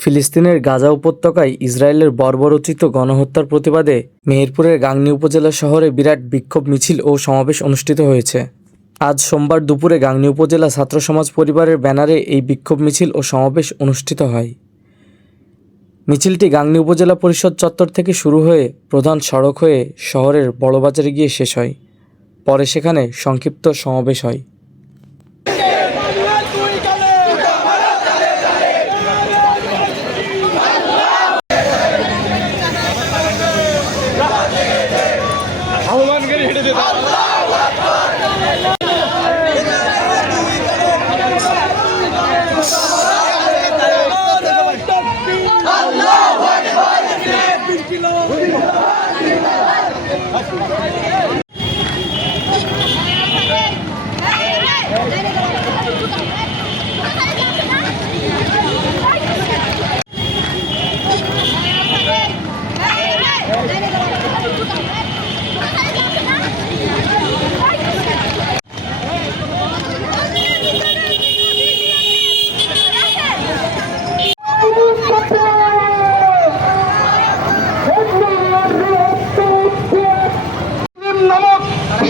ফিলিস্তিনের গাজা উপত্যকায় ইসরায়েলের বর্বরোচিত গণহত্যার প্রতিবাদে মেহেরপুরের গাংনী উপজেলা শহরে বিরাট বিক্ষোভ মিছিল ও সমাবেশ অনুষ্ঠিত হয়েছে। আজ সোমবার দুপুরে গাংনী উপজেলা ছাত্র সমাজ পরিবারের ব্যানারে এই বিক্ষোভ মিছিল ও সমাবেশ অনুষ্ঠিত হয়। মিছিলটি গাংনী উপজেলা পরিষদ চত্বর থেকে শুরু হয়ে প্রধান সড়ক হয়ে শহরের বড়বাজারে গিয়ে শেষ হয়। পরে সেখানে সংক্ষিপ্ত সমাবেশ হয়।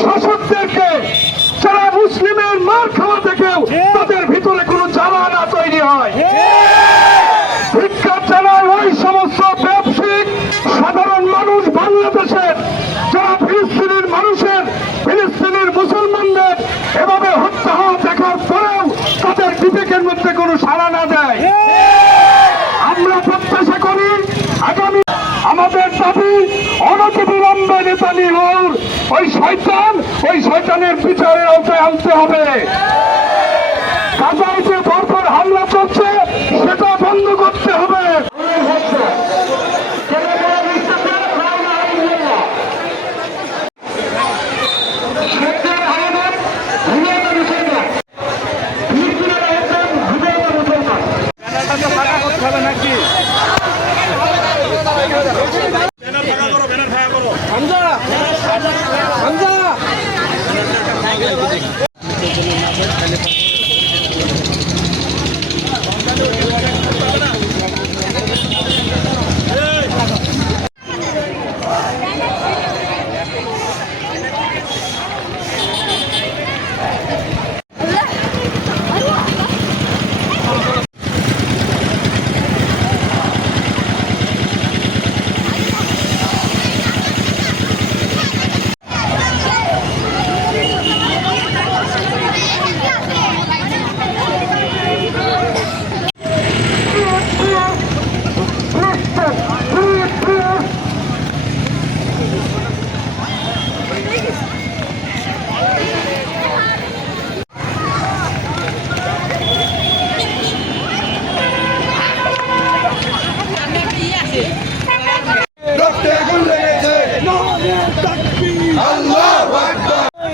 শাসকদেরকে যারা মুসলিমের মার খাওয়া থেকেও তাদের ভিতরে কোনো জ্বালা না তৈরি হয়, ধিক্কার জানায় ওই সমস্ত ব্যবসায়িক সাধারণ মানুষ বাংলাদেশের যারা ফিলিস্তিনের মানুষের, ফিলিস্তিনের মুসলমানদের এভাবে হত্যা হওয়া দেখার পরেও তাদের বিবেকের মধ্যে কোনো সাড়া না দেয়। আমরা প্রত্যাশা করি আগামী আমাদের দাবি অনতিবিলম্বে নেতানিয়াহুর ওই শয়তানের বিচারের আওতায় আনতে হবে। গাজায় যে বর্বর হামলা চলছে সেটা বন্ধ করতে হবে।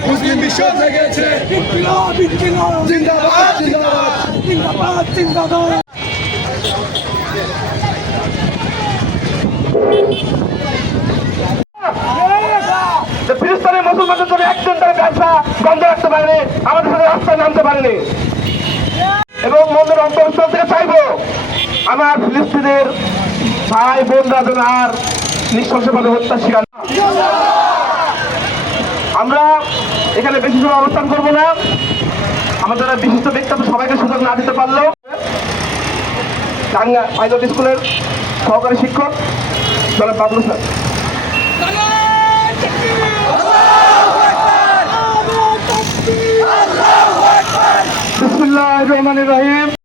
মুসলিম বিশ্ব জেগেছে, জিন্দাবাদ জিন্দাবাদ জিন্দাবাদ। ফিলিস্তিনের মুসলমানদের জন্য একজন তারা ব্যবসা বন্ধ রাখতে পারেনি, আমাদের সাথে রাস্তায় নামতে পারেনি এবং মনের অন্তঃস্থল থেকে চাইবো আমার ফিলিস্তিনের ভাই বোনরা যেন আর নৃশংসভাবে হত্যা শিকার। আমরা এখানে বেশি সময় অবস্থান করবো না। আমাদের বিশিষ্ট ব্যক্তি সবাইকে সুযোগ না দিতে পারলেও টাঙ্গা পাইলট স্কুলের সহকারী শিক্ষক জনাব বাবলু স্যার। বিসমিল্লাহির রহমানির রহিম।